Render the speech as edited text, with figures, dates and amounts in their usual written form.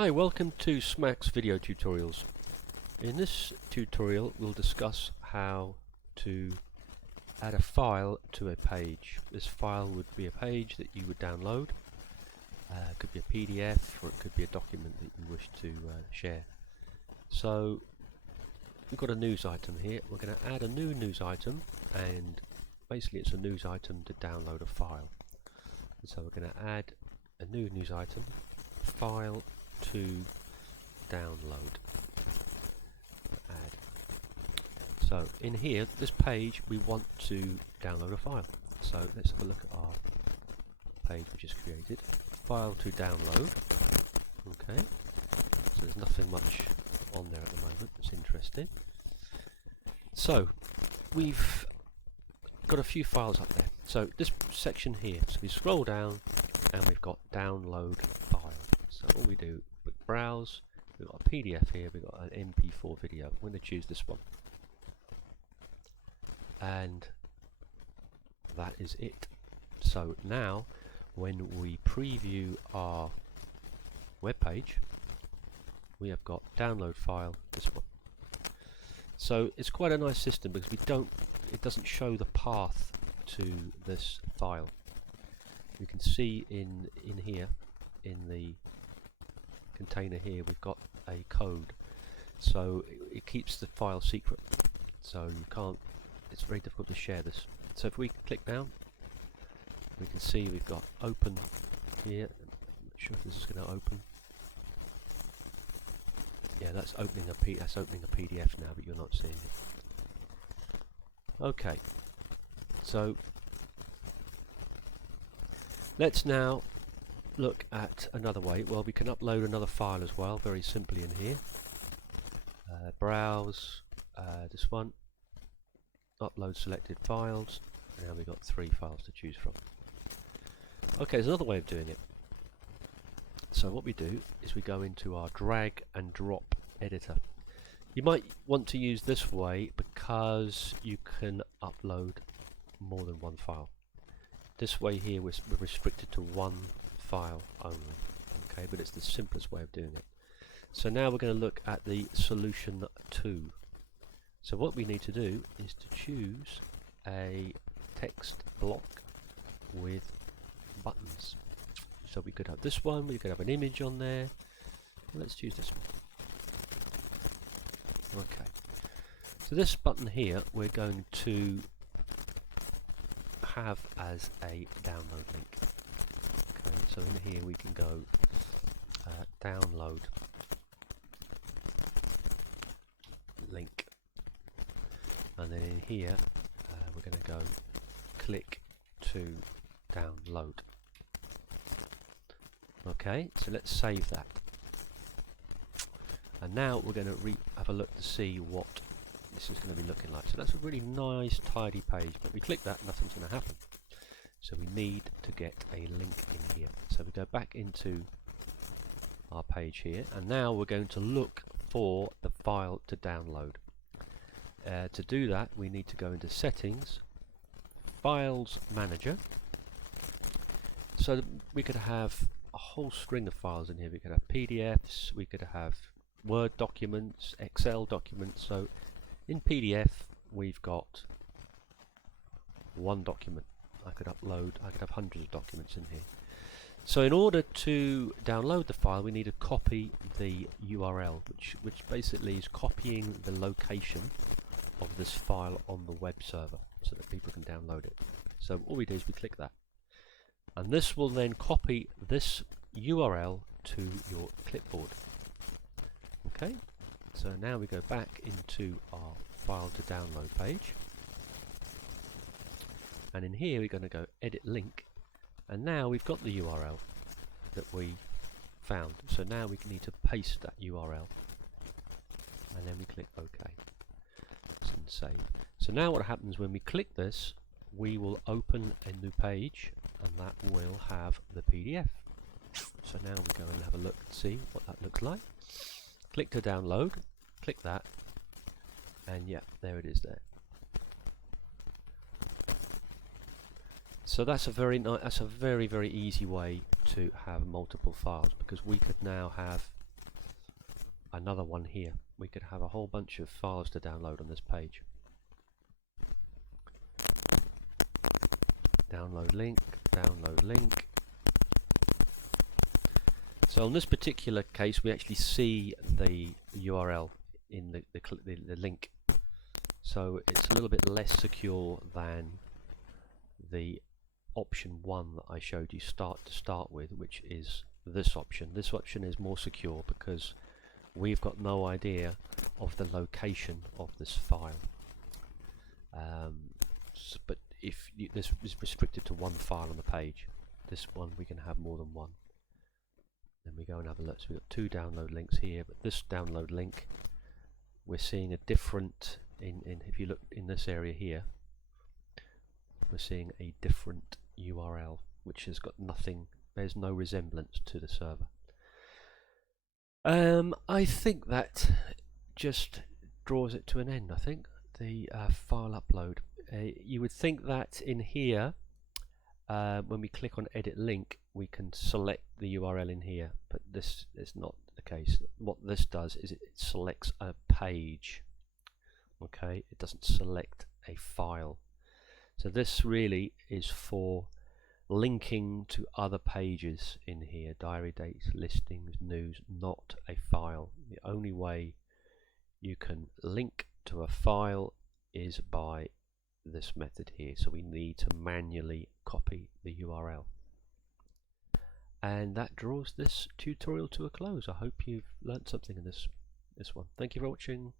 Hi, welcome to Smack's video tutorials. In this tutorial we'll discuss how to add a file to a page. This file would be a page that you would download. It could be a PDF or it could be a document that you wish to share. So we've got a news item here. We're going to add a new news item, and basically it's a news item to download a file. And so we're going to add a new news item, file to download. Add. So in here, this page, we want to download a file. So let's have a look at our page we just created. File to download. Okay. So there's nothing much on there at the moment that's interesting. So we've got a few files up there. So this section here, so we scroll down and we've got download file. So all we do, we browse, we've got a PDF here, we've got an MP4 video. I'm going to choose this one. And that is it. So now when we preview our web page, we have got download file, this one. So it's quite a nice system because it doesn't show the path to this file. You can see in here, in the container here, we've got a code, so it keeps the file secret, so you can't, it's very difficult to share this. So if we click down, we can see we've got open here. I'm not sure if this is going to open. Yeah, that's opening a PDF now, but you're not seeing it. Okay, so let's now look at another way. Well, we can upload another file as well, very simply in here. Browse, this one, upload selected files, and now we've got 3 files to choose from. Okay, there's another way of doing it. So what we do is we go into our drag and drop editor. You might want to use this way because you can upload more than one file. This way here we're restricted to one file only, okay, but it's the simplest way of doing it. So now we're going to look at the solution 2. So what we need to do is to choose a text block with buttons. So we could have this one, we could have an image on there. Let's choose this one. Okay, so this button here we're going to have as a download link. Okay, so in here we can go download link, and then in here we're going to go click to download. Okay, so let's save that, and now we're going to have a look to see what this is going to be looking like. So that's a really nice tidy page, but we click that, nothing's going to happen. So we need to get a link in here. So we go back into our page here, and now we're going to look for the file to download. To do that, we need to go into settings, files manager. So we could have a whole string of files in here. We could have PDFs, we could have Word documents, Excel documents. So in PDF we've got one document. I could have hundreds of documents in here. So in order to download the file, we need to copy the URL, which basically is copying the location of this file on the web server so that people can download it. So all we do is we click that, and this will then copy this URL to your clipboard. Okay, so now we go back into our file to download page, and in here we're going to go edit link, and now we've got the URL that we found. So now we need to paste that URL, and then we click OK and save. So now what happens when we click this, we will open a new page, and that will have the PDF. So now we go and have a look and see what that looks like. Click to download, click that, and yeah, there it is there. So that's a very nice, very easy way to have multiple files, because we could now have another one here. We could have a whole bunch of files to download on this page. Download link, download link. So in this particular case, we actually see the URL in the link. So it's a little bit less secure than the option 1 that I showed you to start with, which is this option. This option is more secure because we've got no idea of the location of this file. But if this is restricted to one file on the page, this one we can have more than one. Then we go and have a look. So we've got 2 download links here, but this download link, we're seeing a different, if you look in this area here, we're seeing a different URL which has got nothing, there's no resemblance to the server. I think that just draws it to an end. I think the file upload, you would think that in here when we click on edit link we can select the URL in here, but this is not the case. What this does is it selects a page. Okay, it doesn't select a file. So this really is for linking to other pages in here, diary dates, listings, news, not a file. The only way you can link to a file is by this method here. So we need to manually copy the URL. And that draws this tutorial to a close. I hope you've learnt something in this one. Thank you for watching.